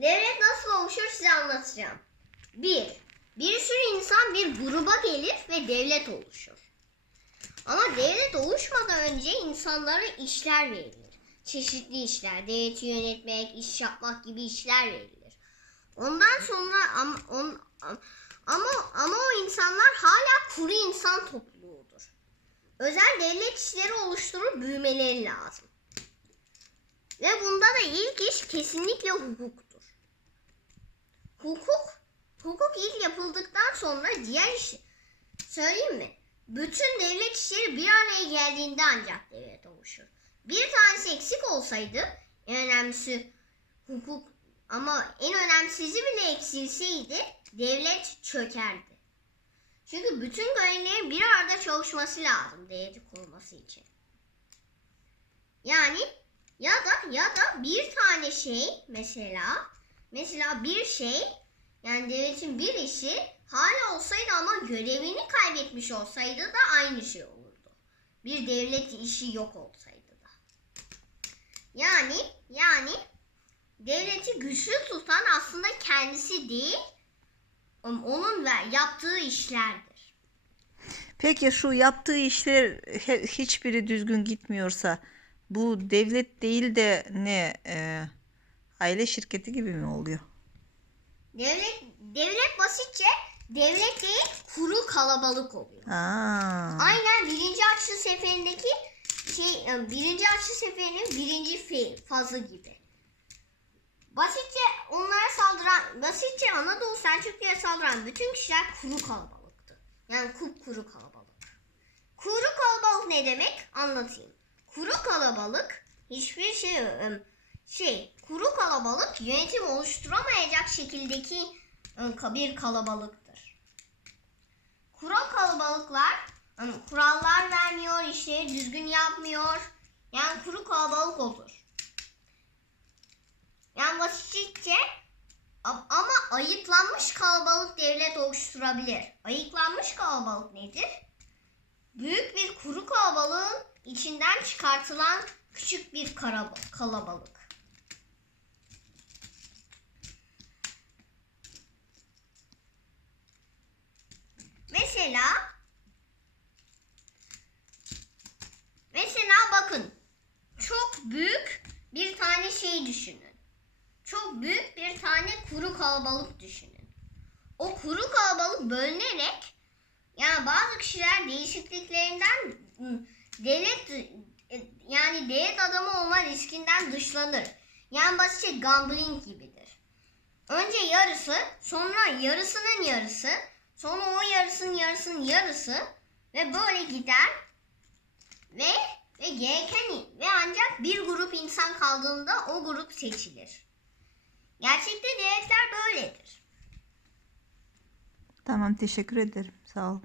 Devlet nasıl oluşur size anlatacağım. Bir, bir sürü insan bir gruba gelir ve devlet oluşur. Ama devlet oluşmadan önce insanlara işler verilir. Çeşitli işler, devleti yönetmek, iş yapmak gibi işler verilir. Ondan sonra ama, on, ama, ama o insanlar hala kuru insan topluluğudur. Özel devlet işleri oluşturup büyümeleri lazım. Ve bunda da ilk iş kesinlikle hukuktur. Hukuk, hukuk ilk yapıldıktan sonra diğer iş, söyleyeyim mi? Bütün devlet işleri bir araya geldiğinde ancak devlet oluşur. Bir tanesi eksik olsaydı en önemlisi hukuk ama en önemsizi bile eksilseydi devlet çökerdi. Çünkü bütün görevlerin bir arada çalışması lazım devleti kurulması için. Yani ya da ya da bir tane şey mesela mesela bir şey yani devletin bir işi hala olsaydı ama görevini kaybetmiş olsaydı da aynı şey olurdu. Bir devlet işi yok olsaydı da. Yani yani devleti güçlü tutan aslında kendisi değil onun ver, yaptığı işlerdir. Peki şu yaptığı işler hiçbiri düzgün gitmiyorsa bu devlet değil de ne e, aile şirketi gibi mi oluyor? Devlet devlet basitçe devlet değil kuru kalabalık oluyor. Aa, Aynen birinci Haçlı Seferi'ndeki şey e, birinci Haçlı Seferi'nin birinci fazı gibi. Basitçe onlara saldıran, basitçe Anadolu Selçuklu'ya saldıran bütün kişiler kuru kalabalıktı. Yani kupkuru kalabalık. Kuru kalabalık ne demek? Anlatayım. Kuru kalabalık hiçbir şey e, şey kuru kalabalık yönetim oluşturamayacak şekildeki e, bir kalabalıktır. Kuru kalabalıklar hani kurallar vermiyor, işleri düzgün yapmıyor. Yani kuru kalabalık olur. Yani basitçe ama ayıklanmış kalabalık devlet oluşturabilir. Ayıklanmış kalabalık nedir? Büyük bir kuru kalabalığın içinden çıkartılan küçük bir kalabalık. Mesela Mesela bakın. Çok büyük bir tane şey düşünün. Çok büyük bir tane kuru kalabalık düşünün. O kuru kalabalık bölünerek yani bazı kişiler değişikliklerinden ı, devlet e, yani devlet adamı olma riskinden dışlanır. Yani basitçe gambling gibidir. Önce yarısı, sonra yarısının yarısı, sonra o yarısının yarısının yarısı ve böyle gider ve ve gereken ve ancak bir grup insan kaldığında o grup seçilir. Gerçekte devletler böyledir. tamam teşekkür ederim. Sağ ol.